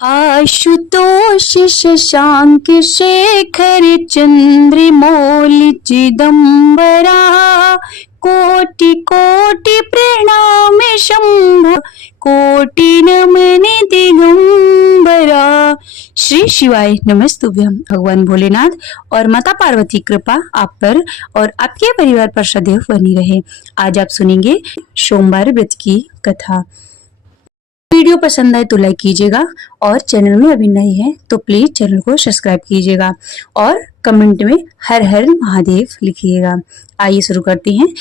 आशुतोष शशांक शेखर चंद्रमौलि चिदंबरा कोटि कोटि प्रणाम शंभो कोटि नमन दिगंबरा। श्री शिवाय नमस्तुभ्यम। भगवान भोलेनाथ और माता पार्वती कृपा आप पर और आपके परिवार पर सदैव बनी रहे। आज आप सुनेंगे सोमवार व्रत की कथा। वीडियो पसंद आए तो लाइक कीजिएगा और चैनल में अभी नए हैं तो प्लीज चैनल को सब्सक्राइब कीजिएगा और कमेंट में हर हर महादेव लिखिएगा। आइए शुरू करते हैं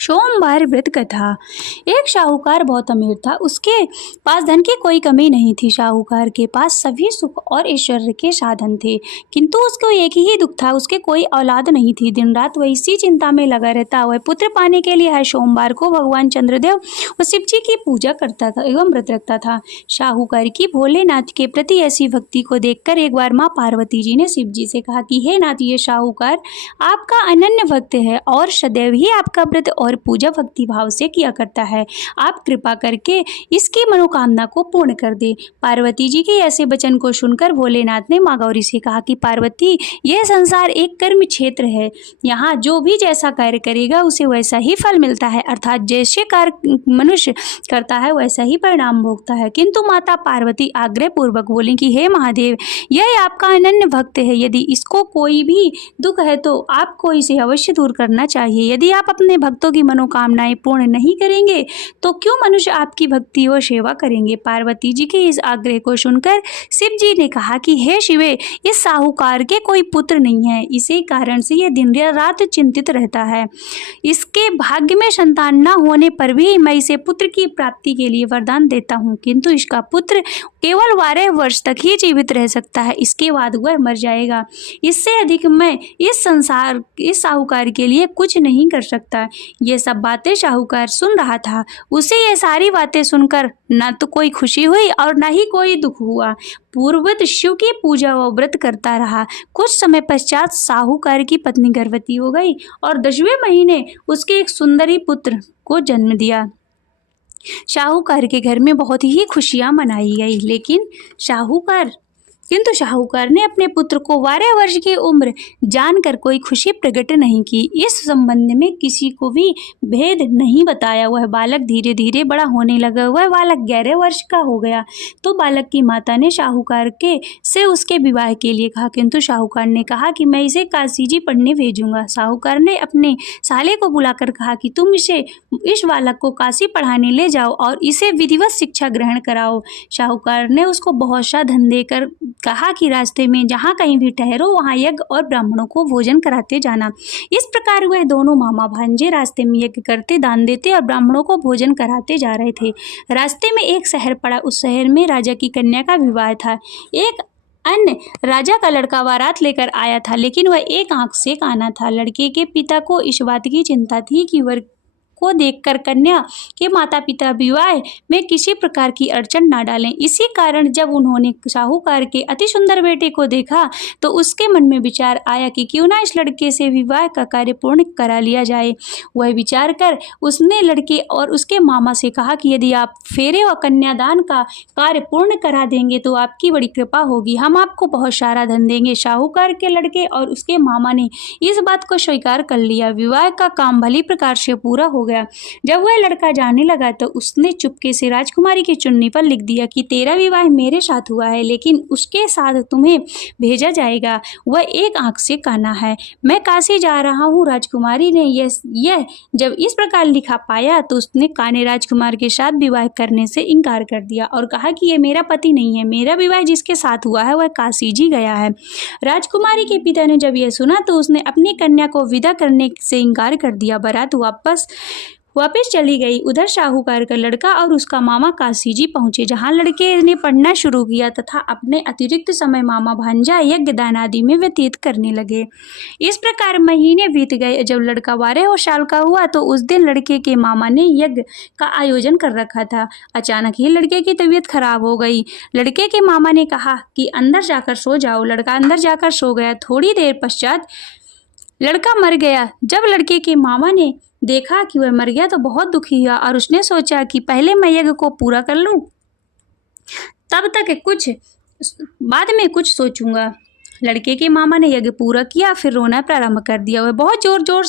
सोमवार व्रत कथा। एक साहूकार बहुत अमीर था। उसके पास धन की कोई कमी नहीं थी। साहूकार के पास सभी सुख और ऐश्वर्य के साधन थे, किंतु उसको एक ही दुख था, उसके कोई औलाद नहीं थी। दिन रात वह इसी चिंता में लगा रहता। वह पुत्र पाने के लिए हर सोमवार को भगवान चंद्रदेव व शिव जी की पूजा करता था एवं व्रत रखता था। साहूकार की भोलेनाथ के प्रति ऐसी भक्ति को देखकर एक बार माँ पार्वती जी ने शिव जी से कहा कि हे नाथ, ये साहूकार आपका अनन्य भक्त है और सदैव ही आपका व्रत और पूजा भक्ति भाव से किया करता है। आप कृपा करके इसकी मनोकामना को पूर्ण कर दे। पार्वती जी के ऐसे वचन को सुनकर भोलेनाथ ने माँ गौरी से कहा कि पार्वती, यह संसार एक कर्म क्षेत्र है। यहाँ जो भी जैसा कार्य करेगा उसे वैसा ही फल मिलता है, अर्थात जैसे कार्य मनुष्य करता है वैसा ही परिणाम भोगता है। किंतु माता पार्वती आग्रह पूर्वक बोली कि हे महादेव, यह आपका अनन्य भक्त है, यदि इसको कोई भी दुख है तो आपको इसे अवश्य दूर करना चाहिए। यदि आप अपने भक्तों की मनोकामनाएं पूर्ण नहीं करेंगे तो क्यों मनुष्य आपकी भक्ति और सेवा करेंगे। पार्वती जी के इस आग्रह को सुनकर शिव जी ने कहा कि हे शिवे, इस साहूकार के कोई पुत्र नहीं है, इसी कारण से यह दिन रात चिंतित रहता है। इसके भाग्य में संतान न होने पर भी मैं इसे पुत्र की प्राप्ति के लिए वरदान देता हूँ, किंतु इसका पुत्र केवल 12 वर्ष तक ही जीवित रह सकता है, इसके बाद वह मर जाएगा। इससे अधिक मैं इस साहूकार के लिए कुछ नहीं कर सकता। ये सब बातें साहूकार सुन रहा था। उसे ये सारी बातें सुनकर न तो कोई खुशी हुई और न ही कोई दुख हुआ। पूर्ववत शिव की पूजा व व्रत करता रहा। कुछ समय पश्चात साहूकार की पत्नी गर्भवती हो गई और 10वें महीने उसके एक सुंदरी पुत्र को जन्म दिया। साहूकार के घर में बहुत ही खुशियां मनाई गई, किंतु साहूकार ने अपने पुत्र को 12 वर्ष की उम्र जानकर कोई खुशी प्रकट नहीं की। इस संबंध में किसी को भी भेद नहीं बताया। वह बालक धीरे धीरे बड़ा होने लगा। वह बालक 11 वर्ष का हो गया तो बालक की माता ने साहूकार से उसके विवाह के लिए कहा, किंतु साहूकार ने कहा कि मैं इसे काशी जी पढ़ने भेजूंगा। साहूकार ने अपने साले को बुलाकर कहा कि तुम इस बालक को काशी पढ़ाने ले जाओ और इसे विधिवत शिक्षा ग्रहण कराओ। साहूकार ने उसको बहुत सा धन देकर कहा कि रास्ते में जहाँ कहीं भी ठहरो वहाँ यज्ञ और ब्राह्मणों को भोजन कराते जाना। इस प्रकार वह दोनों मामा भांजे रास्ते में यज्ञ करते, दान देते और ब्राह्मणों को भोजन कराते जा रहे थे। रास्ते में एक शहर पड़ा। उस शहर में राजा की कन्या का विवाह था। एक अन्य राजा का लड़का बारात लेकर आया था, लेकिन वह एक आंख से काना था। लड़के के पिता को इस बात की चिंता थी कि वर को देखकर कन्या के माता पिता विवाह में किसी प्रकार की अड़चन ना डालें। इसी कारण जब उन्होंने साहूकार के अति सुंदर बेटे को देखा तो उसके मन में विचार आया कि क्यों ना इस लड़के से विवाह का कार्य पूर्ण करा लिया जाए। वह विचार कर उसने लड़के और उसके मामा से कहा कि यदि आप फेरे व कन्यादान का कार्य पूर्ण करा देंगे तो आपकी बड़ी कृपा होगी, हम आपको बहुत सारा धन देंगे। साहूकार के लड़के और उसके मामा ने इस बात को स्वीकार कर लिया। विवाह का काम भली प्रकार से पूरा हो गया। जब वह लड़का जाने लगा तो उसने चुपके से राजकुमारी की चुन्नी पर लिख दिया कि तेरा विवाह मेरे साथ हुआ है, लेकिन उसके साथ तुम्हें भेजा जाएगा। वह एक आंख से काना है। मैं काशी जा रहा हूँ। राजकुमारी ने यह जब इस प्रकार लिखा पाया तो उसने काने राजकुमार के साथ विवाह करने से इनकार कर दिया और कहा कि यह मेरा पति नहीं है, मेरा विवाह जिसके साथ हुआ है वह काशी जी गया है। राजकुमारी के पिता ने जब यह सुना तो उसने अपनी कन्या को विदा करने से इनकार कर दिया। बारात वापस चली गई। उधर साहूकार का लड़का और उसका मामा काशी जी पहुंचे, जहां लड़के ने पढ़ना शुरू किया तथा अपने अतिरिक्त समय मामा भांजा यज्ञ दान आदि में व्यतीत करने लगे। इस प्रकार महीने बीत गए। जब लड़का 12 साल का हुआ तो उस दिन लड़के के मामा ने यज्ञ का आयोजन कर रखा था। अचानक ही लड़के की तबीयत खराब हो गई। लड़के के मामा ने कहा कि अंदर जाकर सो जाओ। लड़का अंदर जाकर सो गया। थोड़ी देर पश्चात लड़का मर गया। जब लड़के के मामा ने देखा कि वह मर गया तो बहुत दुखी हुआ और उसने सोचा कि पहले मैं यज्ञ को पूरा कर लूं, तब तक कुछ बाद में कुछ सोचूंगा। लड़के के मामा ने यज्ञ पूरा किया, फिर रोना प्रारंभ कर दिया। वह बहुत जोर जोर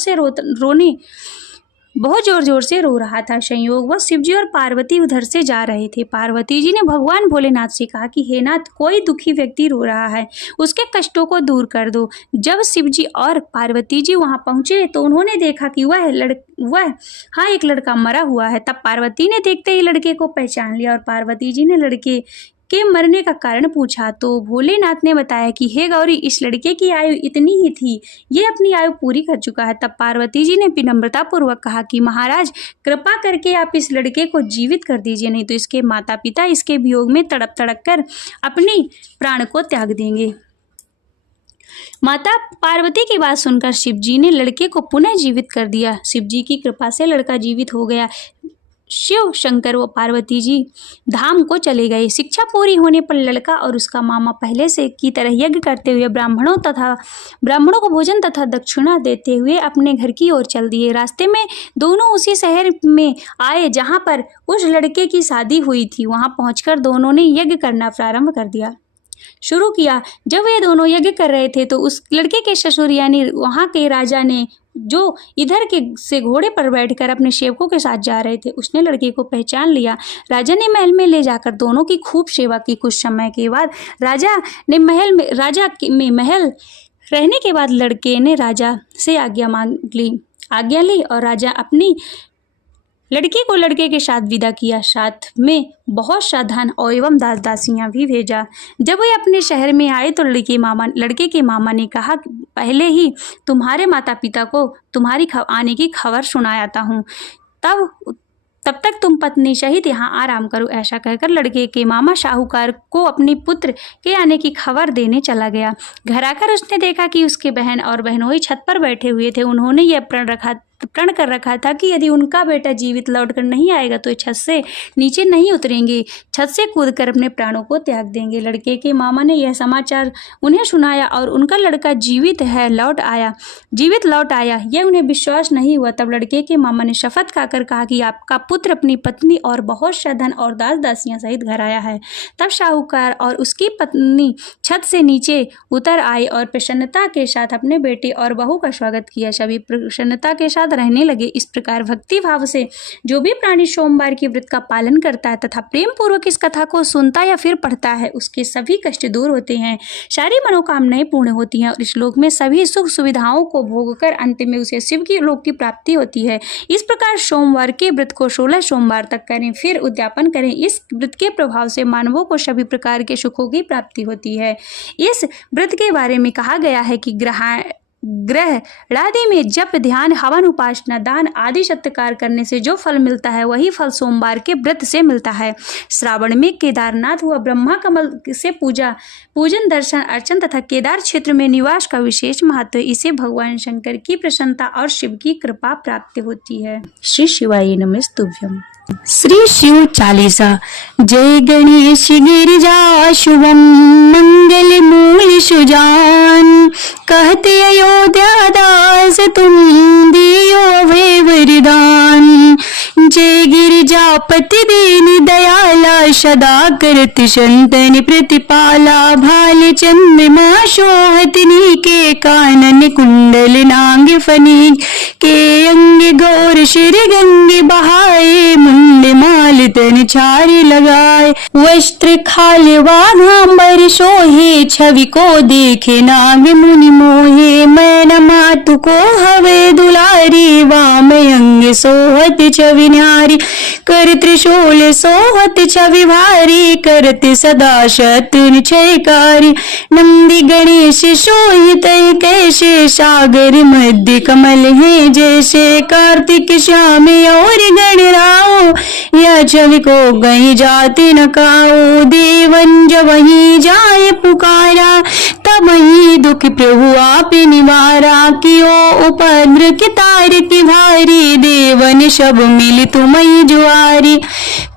से रो रहा था। संयोगवश शिवजी और पार्वती उधर से जा रहे थे। पार्वती जी ने भगवान भोलेनाथ से कहा कि हे नाथ, कोई दुखी व्यक्ति रो रहा है, उसके कष्टों को दूर कर दो। जब शिवजी और पार्वती जी वहां पहुंचे तो उन्होंने देखा कि वह एक लड़का मरा हुआ है। तब पार्वती ने देखते ही लड़के को पहचान लिया और पार्वती जी ने लड़के के मरने का कारण पूछा तो भोलेनाथ ने बताया कि हे गौरी, इस लड़के की आयु इतनी ही थी, ये अपनी आयु पूरी कर चुका है। तब पार्वती जी ने विनम्रता पूर्वक कहा कि महाराज, कृपा करके आप इस लड़के को जीवित कर दीजिए, नहीं तो इसके माता पिता इसके वियोग में तड़प तड़प कर अपनी प्राण को त्याग देंगे। माता पार्वती की बात सुनकर शिवजी ने लड़के को पुनः जीवित कर दिया। शिवजी की कृपा से लड़का जीवित हो गया। शिव शंकर व पार्वती जी धाम को चले गए। शिक्षा पूरी होने पर लड़का और उसका मामा पहले से की तरह यज्ञ करते हुए ब्राह्मणों को भोजन तथा दक्षिणा देते हुए अपने घर की ओर चल दिए। रास्ते में दोनों उसी शहर में आए जहां पर उस लड़के की शादी हुई थी। वहां पहुंचकर दोनों ने यज्ञ करना प्रारंभ कर दिया शुरू किया। जब वे दोनों यज्ञ कर रहे थे तो उस लड़के के ससुर यानी वहां के राजा ने, जो इधर के से घोड़े पर बैठकर अपने सेवकों के साथ जा रहे थे, उसने लड़के को पहचान लिया। राजा ने महल में ले जाकर दोनों की खूब सेवा की। कुछ समय के बाद राजा में महल रहने के बाद लड़के ने राजा से आज्ञा ली और राजा अपनी लड़की को लड़के के साथ विदा किया। साथ में बहुत सा धन और एवं दास दासियां भी भेजा। जब वे अपने शहर में आए तो लड़के के मामा ने कहा, पहले ही तुम्हारे माता पिता को तुम्हारी आने की खबर सुनाता हूँ, तब तक तुम पत्नी सहित यहाँ आराम करो। ऐसा कहकर लड़के के मामा साहूकार को अपनी पुत्र के आने की खबर देने चला गया। घर आकर उसने देखा कि उसके बहन और बहनोई छत पर बैठे हुए थे। उन्होंने यह प्रण कर रखा था कि यदि उनका बेटा जीवित लौटकर नहीं आएगा तो छत से नीचे नहीं उतरेंगे, छत से कूदकर अपने प्राणों को त्याग देंगे। लड़के के मामा ने यह समाचार उन्हें सुनाया और उनका लड़का जीवित लौट आया। यह उन्हें विश्वास नहीं हुआ। तब लड़के के मामा ने शपथ खाकर कहा कि आपका पुत्र अपनी पत्नी और बहुत सा धन और दास दासियां सहित घर आया है। तब साहूकार और उसकी पत्नी छत से नीचे उतर आए और प्रसन्नता के साथ अपने बेटे और बहू का स्वागत किया। सभी प्रसन्नता के साथ रहने लगे। इस प्रकार भक्ति भाव से जो भी प्राणी सोमवार की व्रत का पालन करता है तथा प्रेम पूर्वक इस कथा को सुनता या फिर पढ़ता है, उसके सभी कष्ट दूर होते हैं, सारी मनोकामनाएं पूर्ण होती हैं और इस लोक में सभी सुख सुविधाओं को भोगकर अंत में उसे शिव की लोक की प्राप्ति होती है। इस प्रकार सोमवार के व्रत को 16 सोमवार तक करें, फिर उद्यापन करें। इस व्रत के प्रभाव से मानवों को सभी प्रकार के सुखों की प्राप्ति होती है। इस व्रत के बारे में कहा गया है कि ग्रहणादि में जप, ध्यान, हवन, उपासना, दान आदि सत्कार करने से जो फल मिलता है वही फल सोमवार के व्रत से मिलता है। श्रावण में केदारनाथ व ब्रह्मा कमल से पूजन, दर्शन, अर्चन तथा केदार क्षेत्र में निवास का विशेष महत्व है। इसे भगवान शंकर की प्रसन्नता और शिव की कृपा प्राप्त होती है। श्री शिवाय नमस्तुभ्यम। श्री शिव चालीसा। जय गणेश गिरिजा शुभम मंगल मूल सुजान, कहते अयोध्या दास तुम दियो भय वरदान। जय गिरिजापति दीन दयाला, सदा करत संतन प्रतिपाला। भाल चंद्रमा शोभत के कानन, कुंडल नाग फनी के अंग गौर शिर गंगे बहाए। मुंड माल तन छारी लगाए, वस्त्र खाल वाघांबर सोहे। छवि को देखे नाग मुनि मोहे, मैन मातु को हवे दुलारी। वाम अंग सोहत छवि न्यारी, कर त्रिशूल सोहत छवि भारी। करत सदा शत्रु क्षयकारी, नंदी गणेश सोहित कैसे। सागर मध्य कमल है जैसे, कार्तिक श्याम और गणराओ। यह छवि को गई जाति न काओ। देवन जब वहीं जाए पुकारा, तब वहीं दुख प्रभु आप निवारा। कियो उपद्र के तार की भारी, देवन सब मिल तुम्हें जुआरी।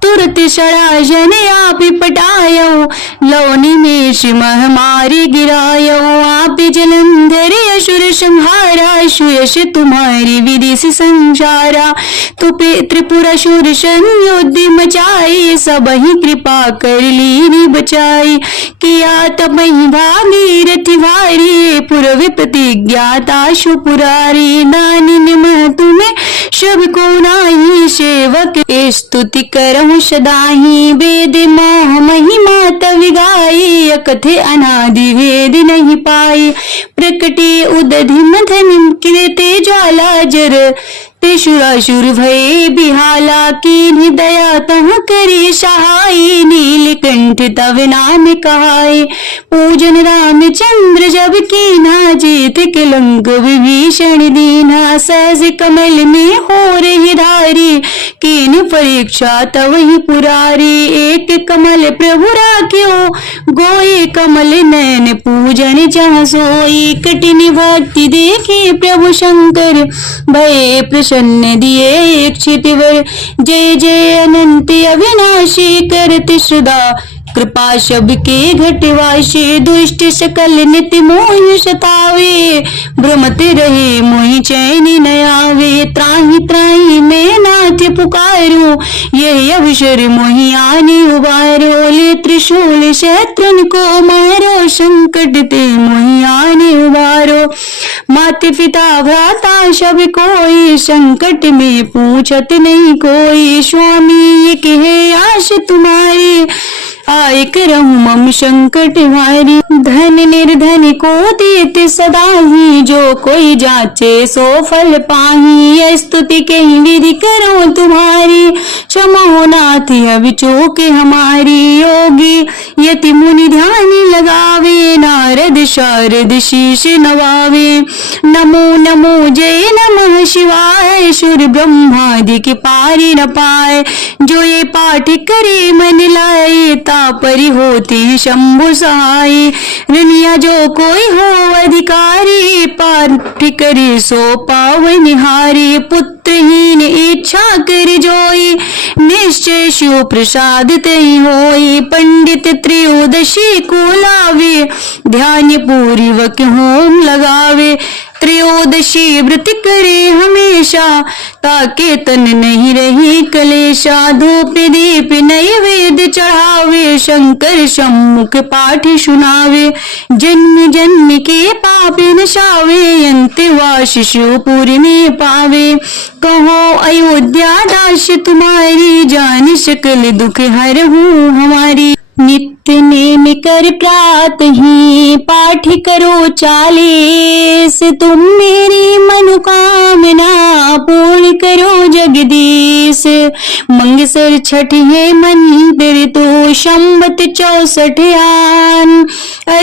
तुरत सड़ा जन आप पटायो, लौनी में महेश महामारी गिरायो, आप जलंधर असुर संहारा, सुयश तुम्हारी विधि से संसारा। तो त्रिपुरासुर संयुद्धि मचाई, सब ही कृपा कर लीनी बचाई। किया तब ही भागीरथी भारी, पूर्व प्रतिज्ञाता सुपुरारी। दानी निमह तुम्हें सब को नाही, सेवक स्तुति करहु सदाही। वेद मोह महिमा तव गाई, अकथे अनादि वेद नहीं पाई। प्रकटे उदधि मथन कृते ज्वाला, जर त्रिशुरासुर भये बिहाला। कीन्हि दया तह करी सहाय, नीलकंठ तव नाम कहाय। पूजन रामचंद्र जब कीन्हा, जेत कलंक विभीषण दीन्हा। सहज कमल में हो रही धारी, कीन्ह परीक्षा तव ही पुरारी। एक कमल प्रभु राख्यो, गोए कमल नयन पूजन जहाँ सोई। कठिन भक्ति देखे प्रभु शंकर, भये प्रसन्न दिए एक छितिवर। जय जय अनंत अविनाशी, करति सदा कृपा सबके घटवासी। दुष्ट सकल नित्य मोहि सतावे, भ्रमत रहे मोहि चैन न आवे। त्राहि त्राहि मैं नाथ पुकारो, यही अवसर मोहि आने उबारो। ले त्रिशूल शत्रुन को मारो, संकट ते मोहि आने उबारो। माता पिता भ्राता सब कोई, संकट में पूछत नहीं कोई। स्वामी ये कहे आश तुम्हारी, आय करहु मम संकट भारी। धन निर्धन को देते सदा ही, जो कोई जाचे सो फल पाही। स्तुति कहीं विधि करो तुम्हारी, क्षमा हो नाथ अब चूक हमारी। योगी यति मुनि ध्यान लगावे, नारद शारद शीश नवावे। नमो नमो जय नमः शिवाय, सुर ब्रह्मादि के पारी न पाए। जो ये पाठ करे मन लाए, तापरि होती शंभु सहाय। रनिया जो कोई हो अधिकारी, पाठ करे सो पावन निहारी। पुत्रहीन इच्छा कर जोई, निश्चय शिव प्रसाद तई होई। पंडित त्रयोदशी को लावे, ध्यान पूर्वक होम लगावे। त्रयोदशी व्रत करे हमेशा, ताके तन नहीं रही कलेशा। धूप दीप नैवेद चढ़ावे, शंकर सम्मुख पाठ सुनावे। जन्म जन्म के पाप नशावे, अंतवास शिवपुर में पावे। कहो अयोध्या दास तुम्हारी, जान सकल दुख हरहूं हमारी। नित्य नेम कर प्रात ही, पाठ करो 40। तुम मेरी मनोकामना, पूर्ण करो जगदीश। मंगसर छठ है मंदिर तो, संवत 64 आन।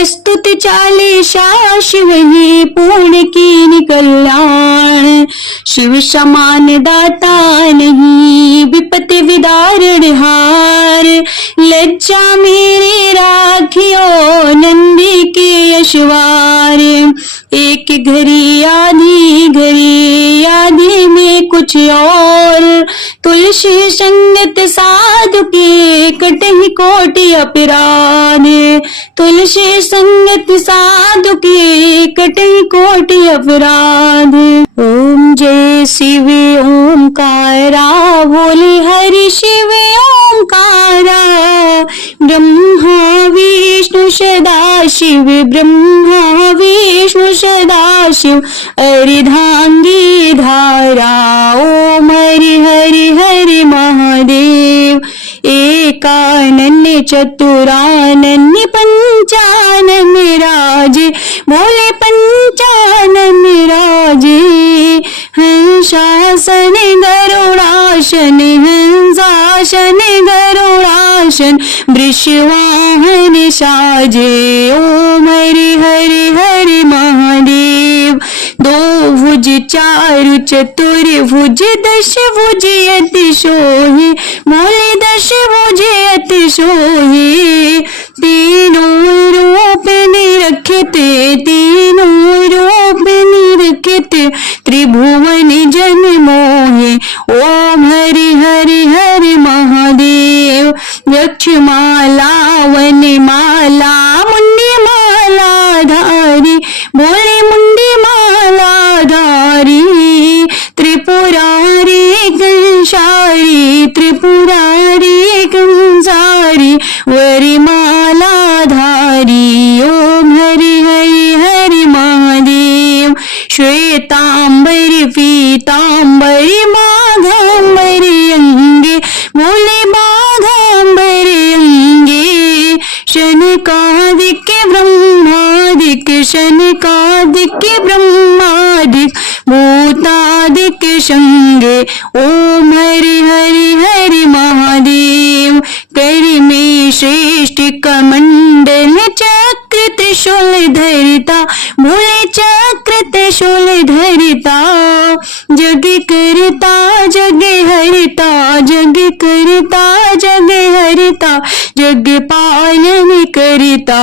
स्तुति 40 शिव ही, पूर्ण की कल्याण। शिव समान दाता नहीं, विपत्ति विदारण हार। लज्जा मेरे राखियो, नंदी के यशवार। एक घड़ी आधी में कुछ और। तुलसी संगत साधु के, कटहि कोटि अपराध। तुलसी संगत साधु के, कटहि कोटि अपराध। ओम जय शिव ओंकारा, बोले हरि शिव ओंकारा। ब्रह्मा विष्णु सदा शिव, ब्रह्मा विष्णु सदा शिव। अर्धांगी धारा, ओम हरि हरि हरि महादेव। एकानन चतुरानन पंचानन राजे, बोले पंचानन राजे। हंसासन गरुड़ासन, हंसासन गरुड़ासन। वृषवाहन साजे, ओम हरि हरि हरि महादेव। दो भुज चारु चतुर्भुज, दश भुज अति सोहे, बोले दश भुज अति सोहे। तीनों रूप निरखते, तीनों रूप निरखते। त्रिभुवन जन मोहे, ओम हरि हरि हरि महादेव। वृक्षमाला वनमाला, श्वेतांबरी पीतांबरी माघांबरी अंगे बोले बाघांबरी अंगे शनकादिक ब्रह्मादिक शनकादिक ब्रह्मादिक भूतादिक संगे ओम हरि हरि हरि महादेव करि में श्रेष्ठ कमंडल चक्र त्रिशूल धरिता भोले चक्र त्रिशूल धरिता जग करता जग हरिता जग करता जग हरिता जग पालन करता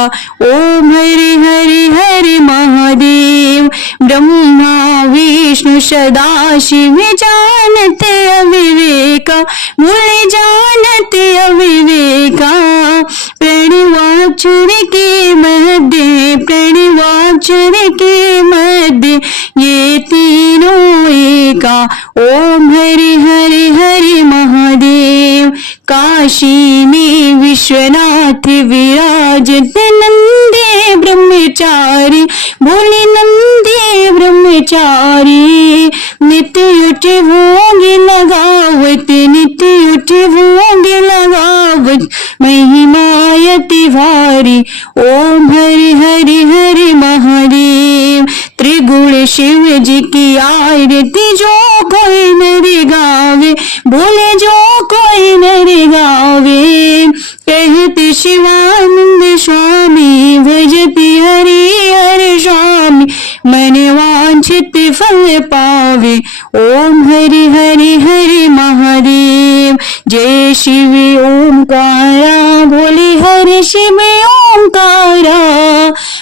ओम हरि हरि हरि महादेव ब्रह्मा विष्णु सदा शिव जानते अविवेका भोले जानते अविवेका प्रणवाक्षर के मध्य प्रणवाक्षर के मध्य ये तीनों एका ओम हरि हरि हरि महादेव काशी में विश्वनाथ विराजते नंदे ब्रह्मचारी बोले नंदे ब्रह्मचारी नित्य उठ भोग लगावत नित्य उठ भोग लगावत महिमायति भारी ओम हरि हरि हरि महादेव त्रिगुण शिव जी की आरती जो कोई नर गावे बोले जो कोई नर गावे कहते शिवानंद स्वामी भजति हरि हरि स्वामी मन वांछित फल पावे ओम हरि हरि हरि महादेव जय शिव ओंकारा भोले हरि शिव ओंकारा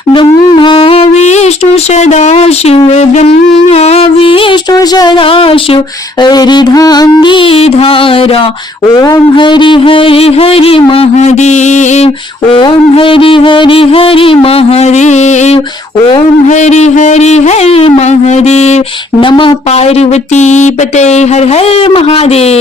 ब्रह्मा विष्णु सदाशिव ब्रह्मा विष्णु सदाशिव अर्धांगी धारा ओम हरि हरि हरि महादेव ओम हरि हरि हरि महादेव ओम हरि हरि हरि महादेव नमः पार्वती पते हर हर महादेव।